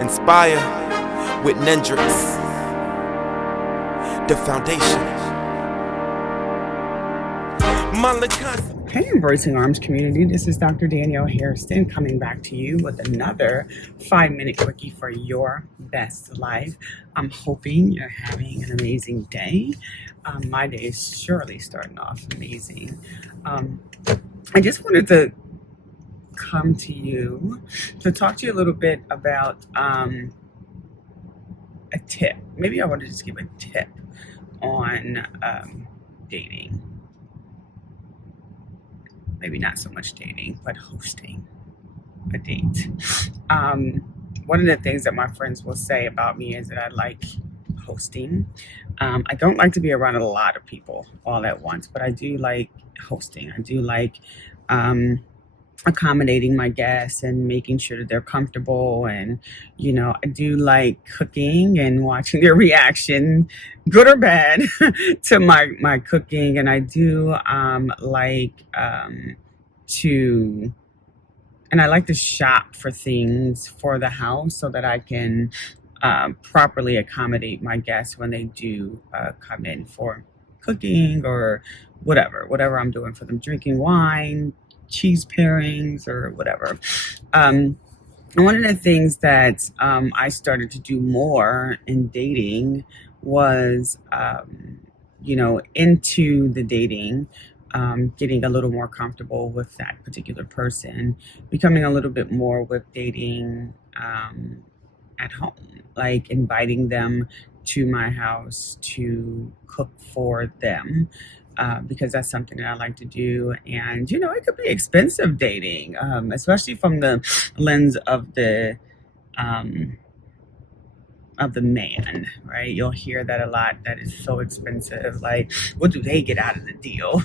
Inspire with Nendrix, the foundation. Hey, Embracing Arms community, this is Dr. Danielle Hairston coming back to you with another 5-minute quickie for your best life. I'm hoping you're having an amazing day. My day is surely starting off amazing. I just wanted to come to you to talk to you a little bit about a tip. Maybe I want to just give a tip on dating. Maybe not so much dating, but hosting a date. One of the things that my friends will say about me is that I like hosting. I don't like to be around a lot of people all at once, but I do like hosting. I do like accommodating my guests and making sure that they're comfortable. And, I do like cooking and watching their reaction, good or bad, to my cooking. And I do like I like to shop for things for the house so that I can properly accommodate my guests when they do come in for cooking or whatever I'm doing for them, drinking wine, cheese pairings, or whatever. And one of the things that I started to do more in dating was, into the dating, getting a little more comfortable with that particular person, becoming a little bit more with dating at home, like inviting them to my house to cook for them. Because that's something that I like to do. And, it could be expensive dating, especially from the lens of the man, right? You'll hear that a lot, that is so expensive. Like, what do they get out of the deal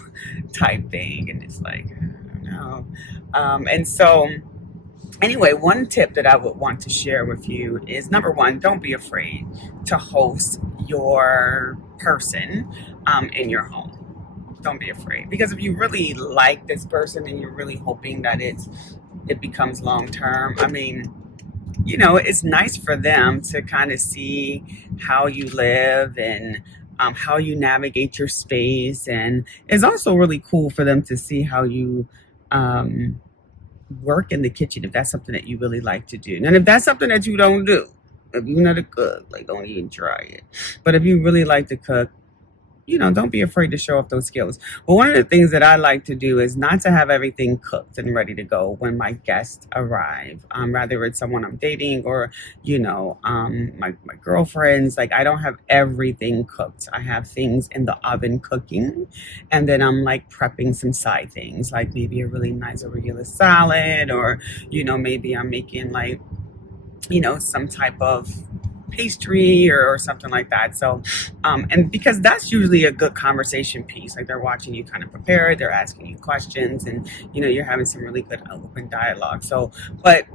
type thing? And it's like, I don't know. And so anyway, one tip that I would want to share with you is, number one, don't be afraid to host your person in your home. Don't be afraid, because if you really like this person and you're really hoping that it becomes long term, I mean, it's nice for them to kind of see how you live and how you navigate your space. And it's also really cool for them to see how you work in the kitchen, if that's something that you really like to do. And if that's something that you don't do, if you're not a cook, like, don't even try it. But if you really like to cook, don't be afraid to show off those skills. But one of the things that I like to do is not to have everything cooked and ready to go when my guests arrive. Rather it's someone I'm dating or, my girlfriends. Like, I don't have everything cooked. I have things in the oven cooking. And then I'm like prepping some side things, like maybe a really nice arugula salad, or, maybe I'm making like, some type of pastry or something like that. So and because that's usually a good conversation piece, like they're watching you kind of prepare, they're asking you questions, and you're having some really good open dialogue. So, but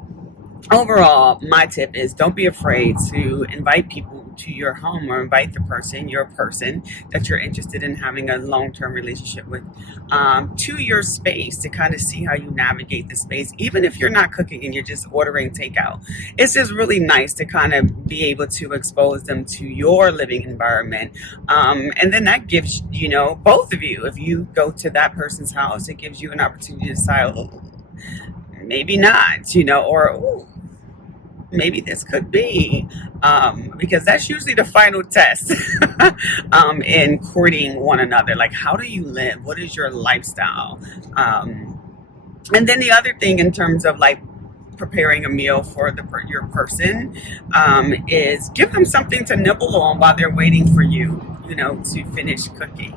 overall, my tip is, don't be afraid to invite people to your home, or invite your person that you're interested in having a long-term relationship with, to your space, to kind of see how you navigate the space. Even if you're not cooking and you're just ordering takeout, it's just really nice to kind of be able to expose them to your living environment. And then that gives, both of you, if you go to that person's house, it gives you an opportunity to decide, oh, maybe not, or, ooh, maybe this could be, because that's usually the final test in courting one another. Like, how do you live? What is your lifestyle? And then the other thing in terms of like preparing a meal for your person, is give them something to nibble on while they're waiting for you, to finish cooking.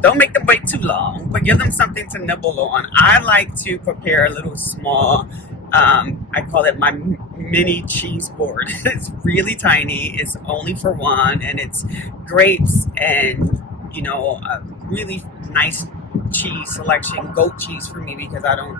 Don't make them wait too long, but give them something to nibble on. I like to prepare a little small, I call it my mini cheese board. It's really tiny. It's only for one, and it's grapes and, a really nice cheese selection, goat cheese for me, because I don't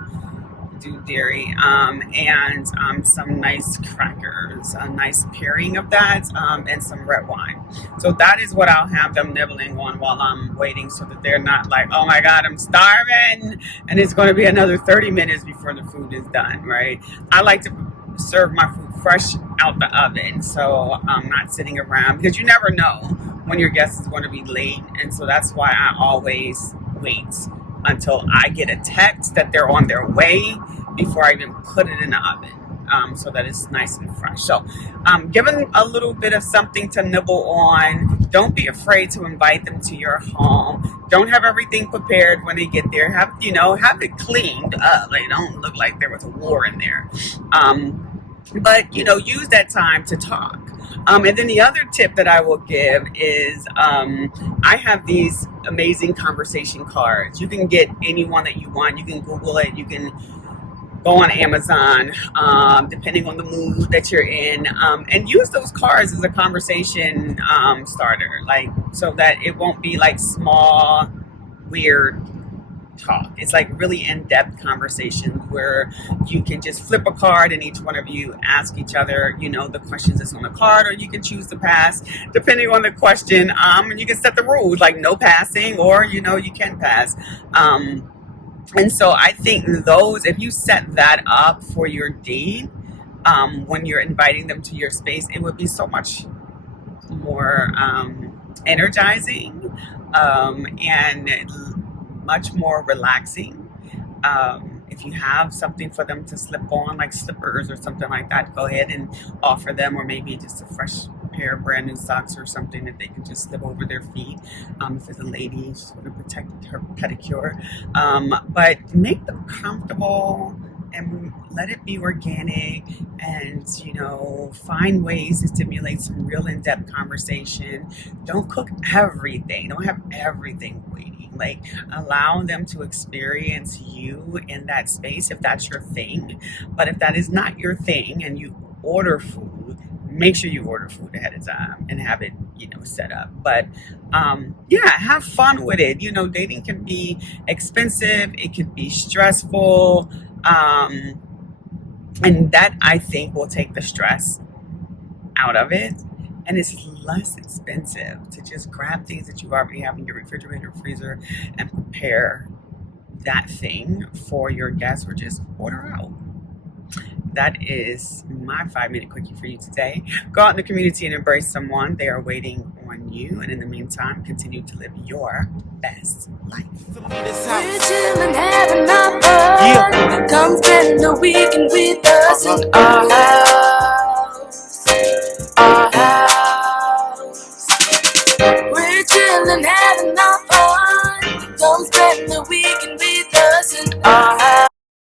do dairy, and some nice crackers, a nice pairing of that, and some red wine. So that is what I'll have them nibbling on while I'm waiting, so that they're not like, oh my God, I'm starving, and it's going to be another 30 minutes before the food is done, right? I like to serve my food fresh out the oven, so I'm not sitting around, because you never know when your guest is going to be late. And so that's why I always wait until I get a text that they're on their way before I even put it in the oven, so that it's nice and fresh. So give them a little bit of something to nibble on. Don't be afraid to invite them to your home. Don't have everything prepared when they get there. Have it cleaned up. Like, don't look like there was a war in there. But use that time to talk. And then the other tip that I will give is I have these amazing conversation cards. You can get any one that you want. You can Google it. You can go on Amazon, depending on the mood that you're in, and use those cards as a conversation starter, like, so that it won't be like small, weird talk. It's like really in-depth conversations where you can just flip a card and each one of you ask each other, the questions that's on the card, or you can choose to pass depending on the question. And you can set the rules, like no passing, or you can pass. And so I think if you set that up for your date, when you're inviting them to your space, it would be so much more energizing, and much more relaxing. If you have something for them to slip on, like slippers or something like that, go ahead and offer them, or maybe just a fresh pair of brand new socks or something that they can just slip over their feet. If it's a lady, she's going to protect her pedicure. But make them comfortable and let it be organic, and find ways to stimulate some real in-depth conversation. Don't cook everything. Don't have everything waiting. Like, allow them to experience you in that space if that's your thing. But if that is not your thing and you order food, make sure you order food ahead of time and have it set up. But have fun with it. Dating can be expensive, it can be stressful, and that, I think, will take the stress out of it. And it's less expensive to just grab things that you already have in your refrigerator, freezer, and prepare that thing for your guests, or just order out. That is my 5-minute quickie for you today. Go out in the community and embrace someone. They are waiting on you. And in the meantime, continue to live your best life. We're chilling, having our fun. Come spend the weekend with us and